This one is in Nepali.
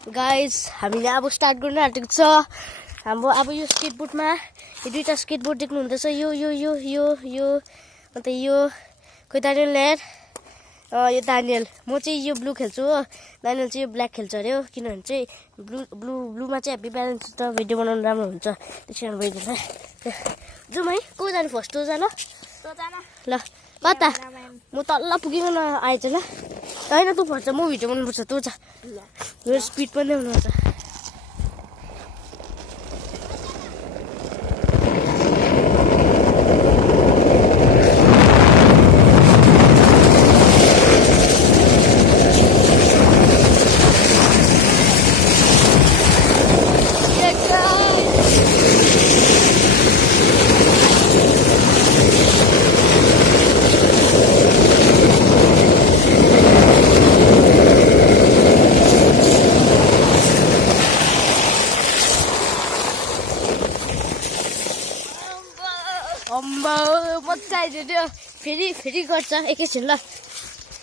गाइस हामीले अब स्टार्ट गर्न आँटेको छ हाम्रो अब यो स्केटबोर्डमा यो दुईटा स्केटबोर्ड देख्नु हुँदैछ यो अन्त यो खोइ दानियल ल्याएर यो दानियल म चाहिँ यो ब्लू खेल्छु हो दानियल चाहिँ यो ब्ल्याक खेल्छ अरे हो किनभने चाहिँ ब्लूमा चाहिँ हेभी ब्यालेन्स हुन्छ भिडियो बनाउनु राम्रो हुन्छ त्यसैले भइदिन्छ जाउँ है को जाने फर्स्ट हो जान ल कता म तल्ल पुगिकन आएछ ल होइन तँ फर्स्ट म भिडियो बनाउनुपर्छ तँ जा मेरो स्पिड पनि हुनुपर्छ अम्बा मजा आइदियो त्यो फेरि गर्छ एकैछिन ल